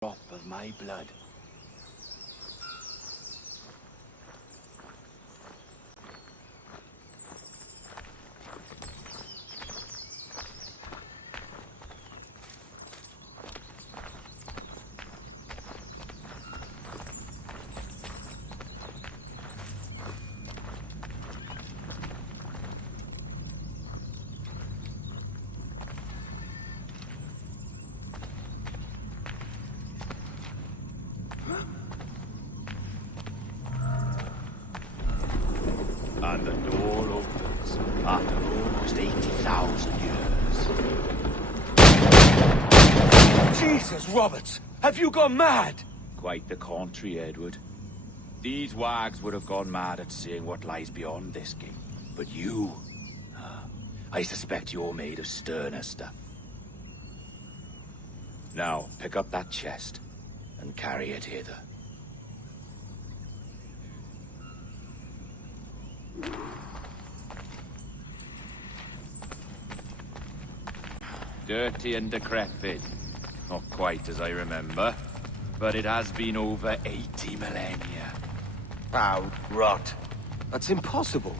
drop of my blood. And the door opens after almost 80,000 years. Jesus, Roberts! Have you gone mad? Quite the contrary, Edward. These wags would have gone mad at seeing what lies beyond this gate. But you... I suspect you're made of sterner stuff. Now, pick up that chest and carry it hither. Dirty and decrepit. Not quite as I remember, but it has been over 80 millennia. Oh, rot. That's impossible.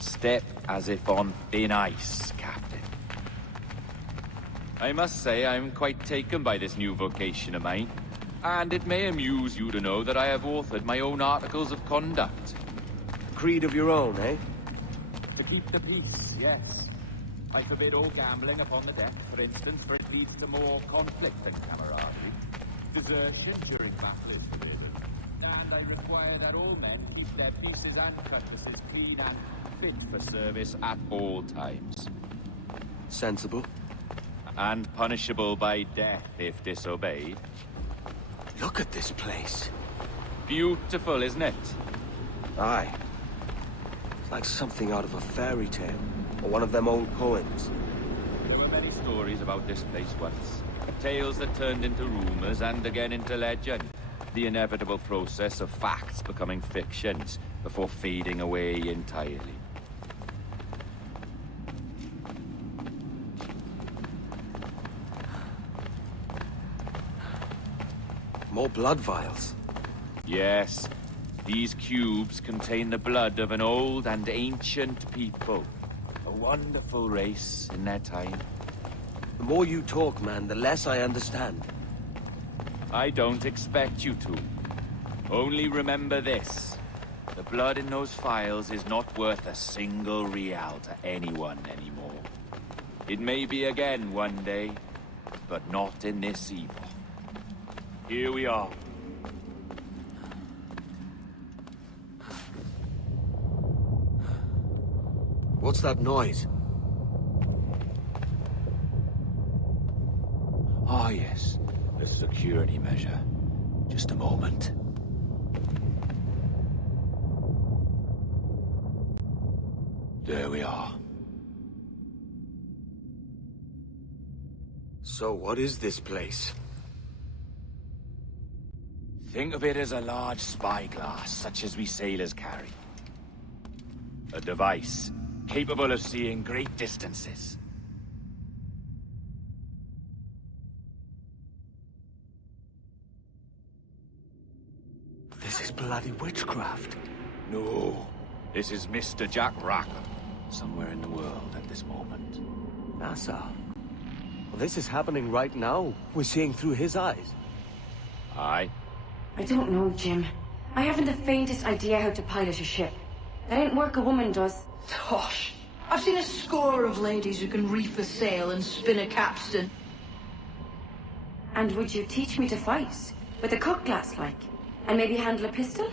Step as if on thin ice, Captain. I must say I'm quite taken by this new vocation of mine, and it may amuse you to know that I have authored my own articles of conduct. Creed of your own, eh? To keep the peace, yes. I forbid all gambling upon the deck, for instance, for it leads to more conflict and camaraderie. Desertion during battle is forbidden. And I require that all men keep their pieces and cutlasses clean and fit for service at all times. Sensible. And punishable by death if disobeyed. Look at this place. Beautiful, isn't it? Aye. It's like something out of a fairy tale. Or one of them old poems. There were many stories about this place once. Tales that turned into rumors and again into legend. The inevitable process of facts becoming fictions before fading away entirely. More blood vials. Yes, these cubes contain the blood of an old and ancient people. A wonderful race in their time. The more you talk, man, the less I understand. I don't expect you to. Only remember this. The blood in those files is not worth a single real to anyone anymore. It may be again one day, but not in this epoch. Here we are. What's that noise? Ah, yes. A security measure. Just a moment. There we are. So what is this place? Think of it as a large spyglass, such as we sailors carry. A device capable of seeing great distances. This is bloody witchcraft. No, this is Mr. Jack Rackham, somewhere in the world at this moment. NASA. Well, this is happening right now. We're seeing through his eyes. Aye. I don't know, Jim. I haven't the faintest idea how to pilot a ship. That ain't work a woman does. Tosh. I've seen a score of ladies who can reef a sail and spin a capstan. And would you teach me to fight? With a cutlass, like? And maybe handle a pistol?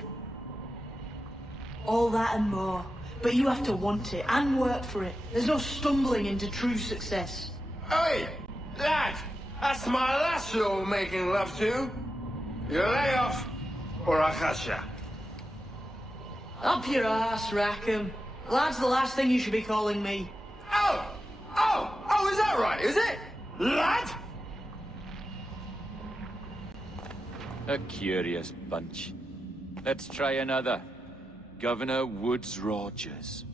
All that and more. But you have to want it and work for it. There's no stumbling into true success. Hey, lad, that's my lass you're making love to. You lay off, or I'll catch ya. Up your ass, Rackham. Lad's the last thing you should be calling me. Oh, is that right, is it? Lad? A curious bunch. Let's try another. Governor Woods Rogers.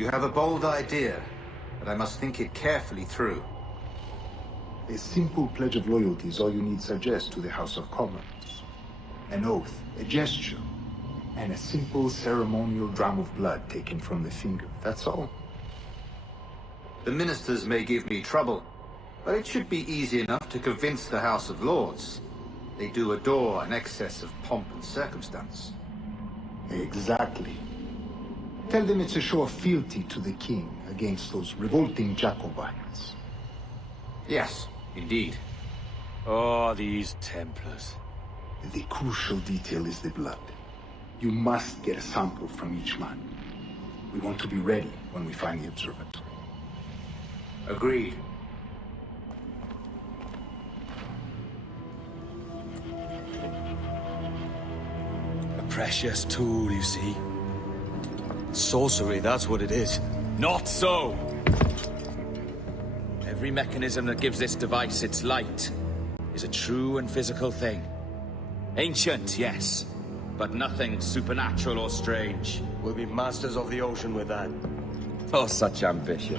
You have a bold idea, but I must think it carefully through. A simple pledge of loyalty is all you need suggest to the House of Commons. An oath, a gesture, and a simple ceremonial dram of blood taken from the finger. That's all. The ministers may give me trouble, but it should be easy enough to convince the House of Lords. They do adore an excess of pomp and circumstance. Exactly. Tell them it's a show of fealty to the king against those revolting Jacobites. Yes, indeed. Oh, these Templars. The crucial detail is the blood. You must get a sample from each man. We want to be ready when we find the observatory. Agreed. A precious tool, you see. Sorcery, that's what it is. Not so! Every mechanism that gives this device its light is a true and physical thing. Ancient, yes, but nothing supernatural or strange. We'll be masters of the ocean with that. Oh, such ambition.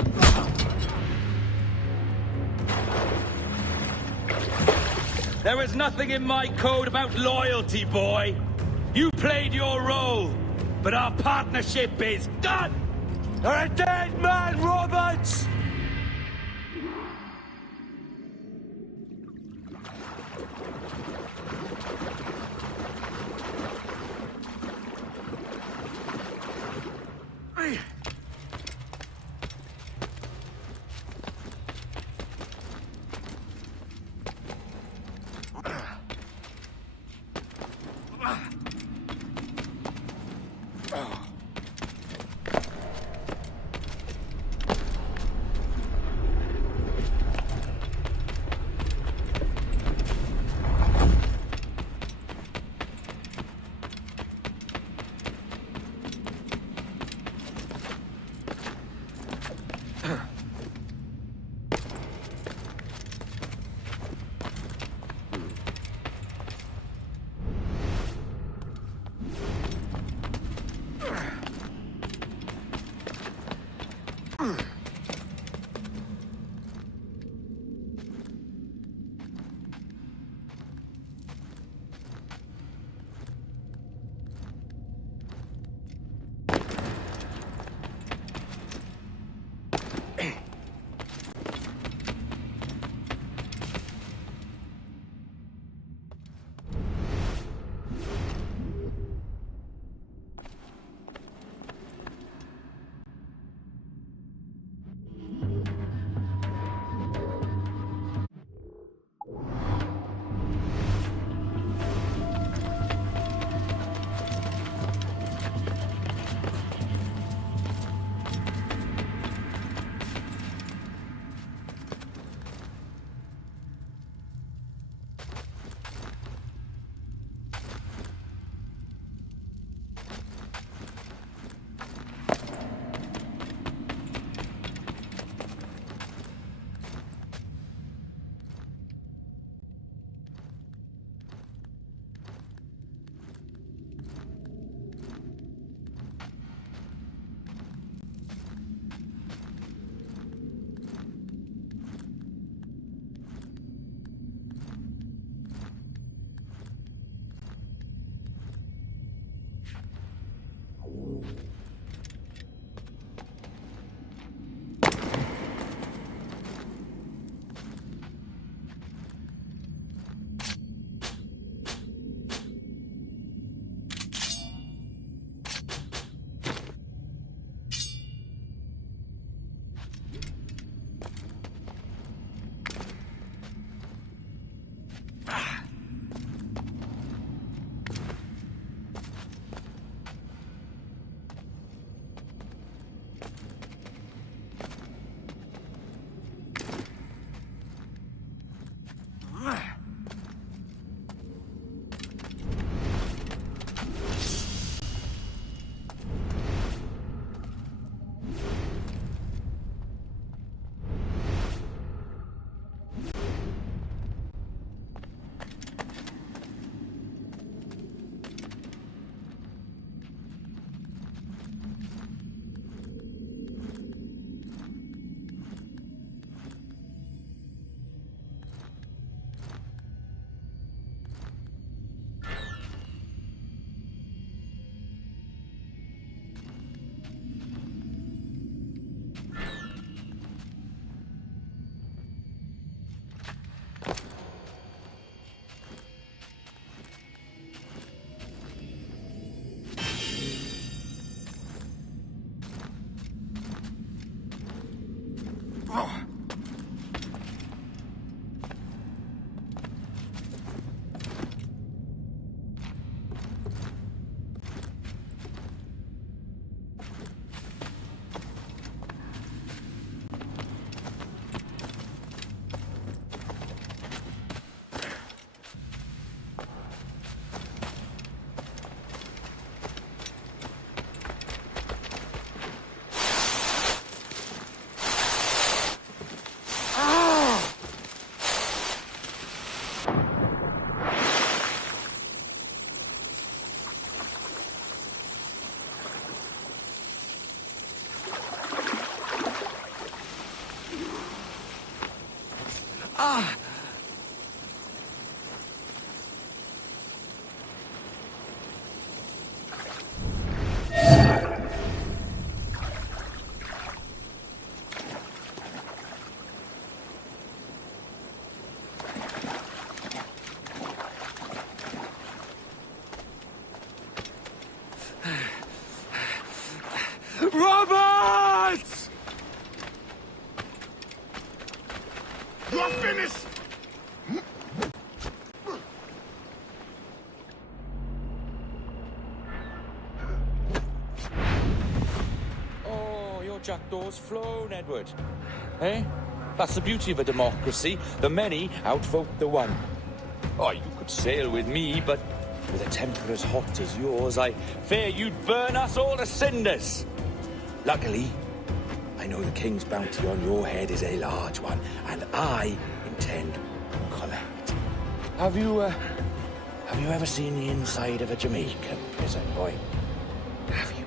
There is nothing in my code about loyalty, boy. You played your role, but our partnership is done! You're a dead man, Roberts! Robert! You're finished! Oh, your jackdaw's flown, Edward. Eh? That's the beauty of a democracy. The many outvote the one. Oh, you could sail with me, but with a temper as hot as yours, I fear you'd burn us all to cinders. Luckily, I know the king's bounty on your head is a large one, and I intend to collect. Have you ever seen the inside of a Jamaican prison, boy? Have you?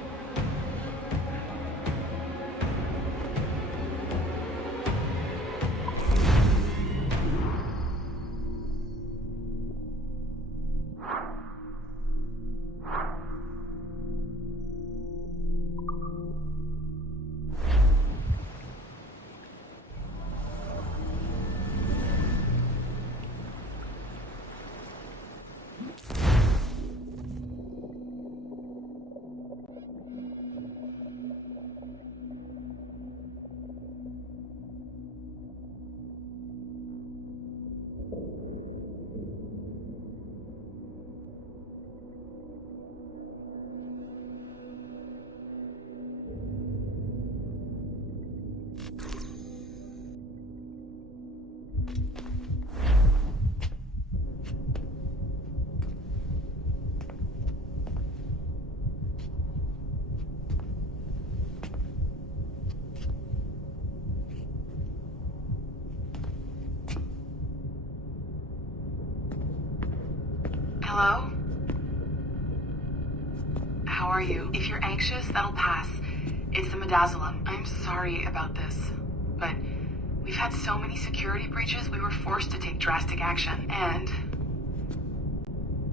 Hello? How are you? If you're anxious, that'll pass. It's the midazolam. I'm sorry about this, but we've had so many security breaches, we were forced to take drastic action, and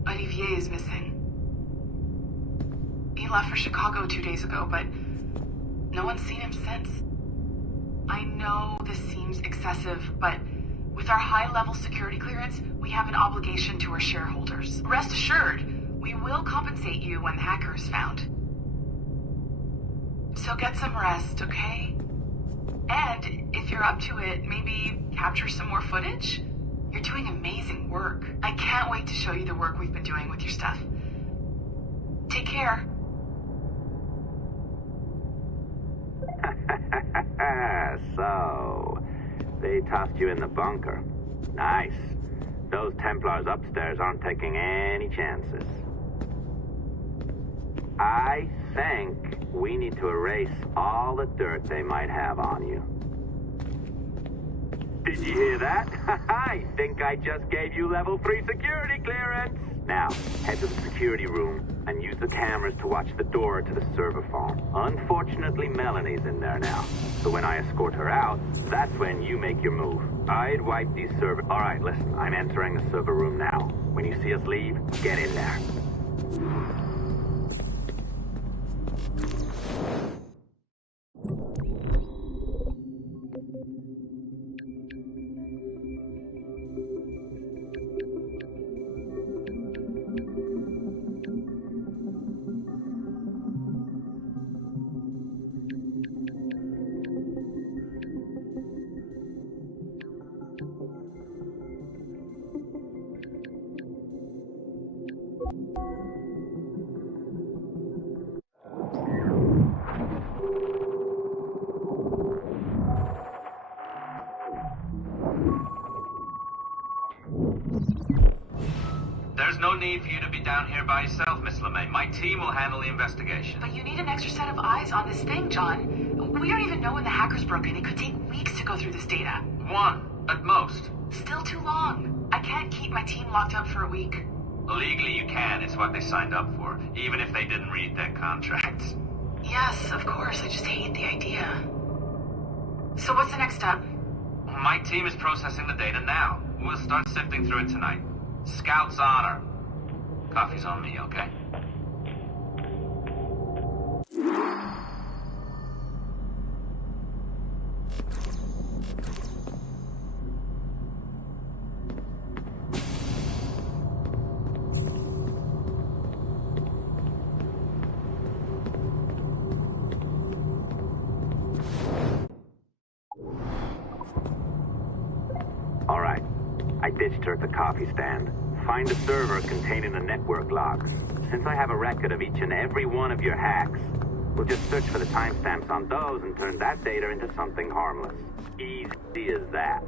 Olivier is missing. He left for Chicago 2 days ago, but no one's seen him since. I know this seems excessive, but with our high-level security clearance, we have an obligation to our shareholders. Rest assured, we will compensate you when the hacker is found. So get some rest, okay? And if you're up to it, maybe capture some more footage? You're doing amazing work. I can't wait to show you the work we've been doing with your stuff. Take care. So, they tossed you in the bunker. Nice. Those Templars upstairs aren't taking any chances. I think we need to erase all the dirt they might have on you. Did you hear that? I think I just gave you level 3 security clearance. Now, head to the security room and use the cameras to watch the door to the server farm. Unfortunately, Melanie's in there now. So when I escort her out, that's when you make your move. I'd wipe these servers. All right, listen, I'm entering the server room now. When you see us leave, get in there. There's no need for you to be down here by yourself, Miss LeMay. My team will handle the investigation. But you need an extra set of eyes on this thing, John. We don't even know when the hackers broke in. It could take weeks to go through this data. 1, at most. Still too long. I can't keep my team locked up for a week. Legally you can. It's what they signed up for, even if they didn't read their contracts. Yes, of course. I just hate the idea. So what's the next step? My team is processing the data now. We'll start sifting through it tonight. Scout's honor. Coffee's on me, okay? Alright. I ditched her at the coffee stand. Find a server containing the network logs. Since I have a record of each and every one of your hacks, we'll just search for the timestamps on those and turn that data into something harmless. Easy as that.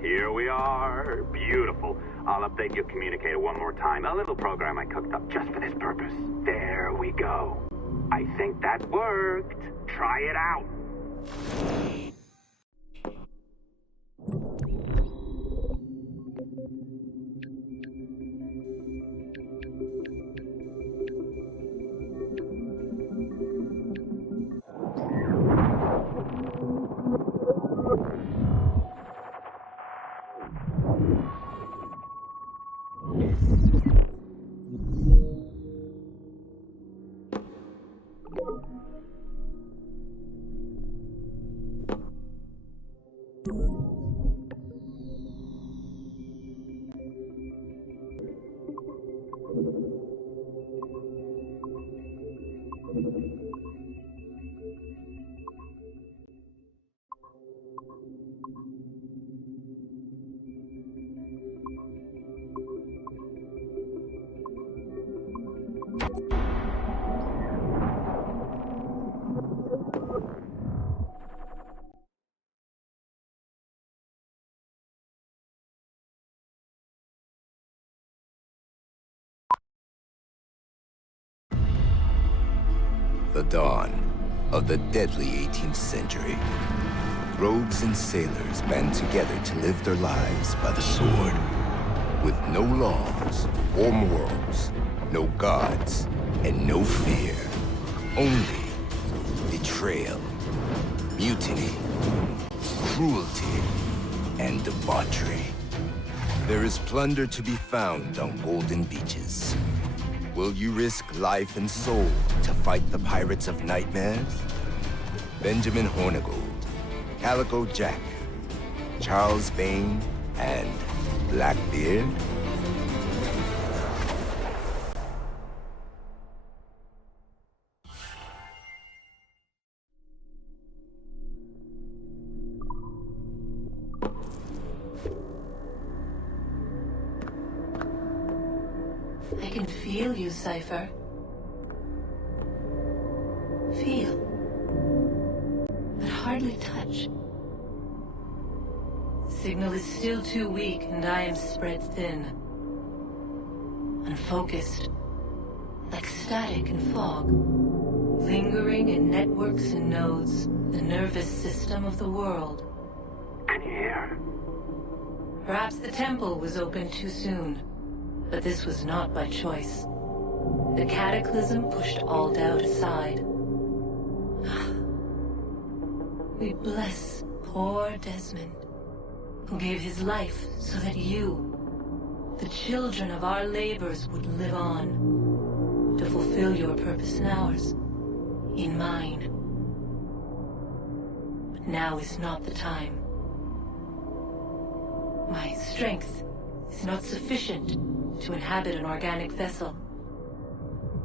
Here we are. Beautiful. I'll update your communicator one more time. A little program I cooked up just for this purpose. There we go. I think that worked. Try it out. The dawn of the deadly 18th century. Rogues and sailors band together to live their lives by the sword. With no laws or morals, no gods, and no fear. Only betrayal, mutiny, cruelty, and debauchery. There is plunder to be found on golden beaches. Will you risk life and soul to fight the pirates of nightmares? Benjamin Hornigold, Calico Jack, Charles Vane, and Blackbeard? I can feel you, Cypher. Feel. But hardly touch. Signal is still too weak, and I am spread thin. Unfocused. Like static in fog. Lingering in networks and nodes. The nervous system of the world. Can you hear? Perhaps the temple was opened too soon. But this was not by choice. The cataclysm pushed all doubt aside. We bless poor Desmond, who gave his life so that you, the children of our labors, would live on, to fulfill your purpose and ours, in mine. But now is not the time. My strength is not sufficient to inhabit an organic vessel.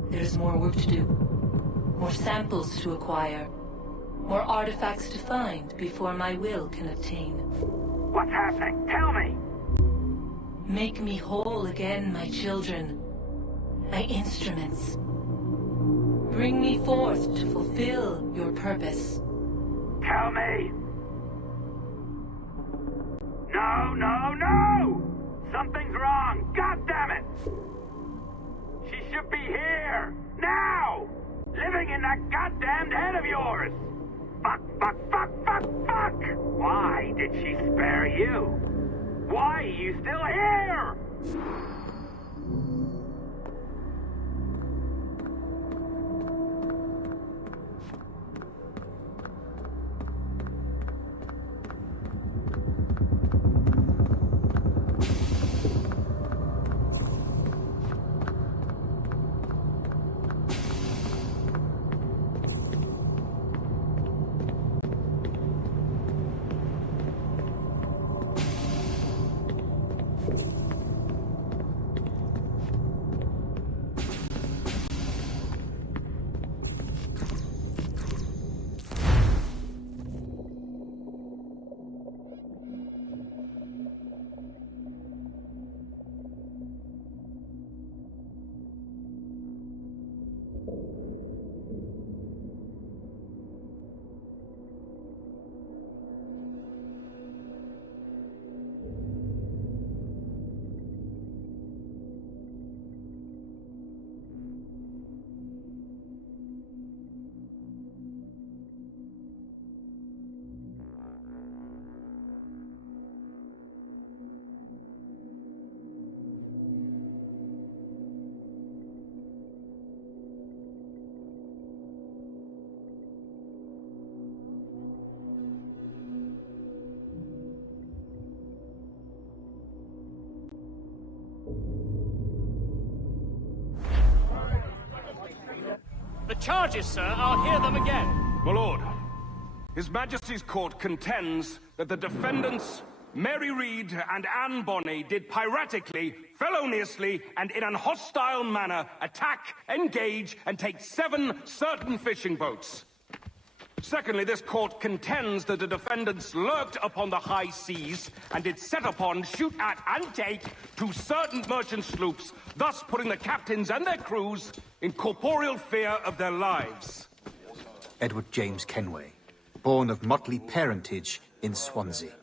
There is more work to do, more samples to acquire, more artifacts to find before my will can attain. What's happening? Tell me! Make me whole again, my children, my instruments. Bring me forth to fulfill your purpose. Tell me! No, no, no! Something's wrong! God damn it! She should be here! Now! Living in that goddamned head of yours! Fuck, fuck, fuck, fuck, fuck! Why did she spare you? Why are you still here? charges, sir, I'll hear them again. My lord, His Majesty's court contends that the defendants, Mary Reed and Anne Bonny, did piratically, feloniously, and in an hostile manner attack, engage, and take 7 certain fishing boats. Secondly, this court contends that the defendants lurked upon the high seas and did set upon, shoot at, and take 2 certain merchant sloops, thus putting the captains and their crews in corporeal fear of their lives. Edward James Kenway, born of motley parentage in Swansea,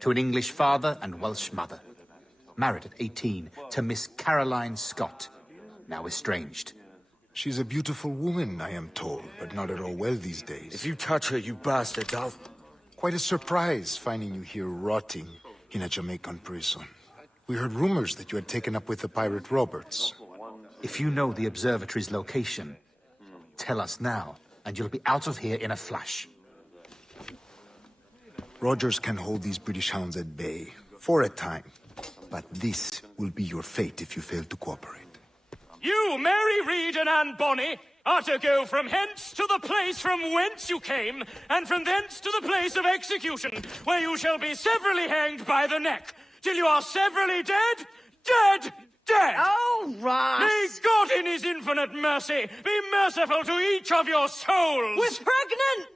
to an English father and Welsh mother. Married at 18 to Miss Caroline Scott, now estranged. She's a beautiful woman, I am told, but not at all well these days. If you touch her, you bastard, I'll... Quite a surprise finding you here rotting in a Jamaican prison. We heard rumors that you had taken up with the pirate Roberts. If you know the observatory's location, tell us now, and you'll be out of here in a flash. Rogers can hold these British hounds at bay, for a time. But this will be your fate if you fail to cooperate. You, Mary Reed and Anne Bonny, are to go from hence to the place from whence you came, and from thence to the place of execution, where you shall be severally hanged by the neck, till you are severally dead, dead, dead! Oh, Ross! May God in his infinite mercy be merciful to each of your souls! We're pregnant!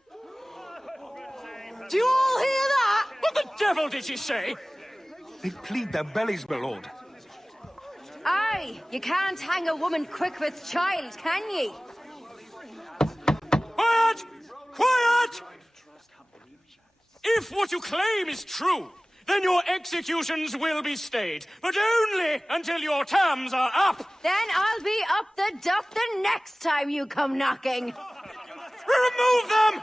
Do you all hear that? What the devil did she say? They plead their bellies, my lord. Aye, you can't hang a woman quick with child, can ye? Quiet! Quiet! If what you claim is true, then your executions will be stayed, but only until your terms are up. Then I'll be up the duff the next time you come knocking. Remove them!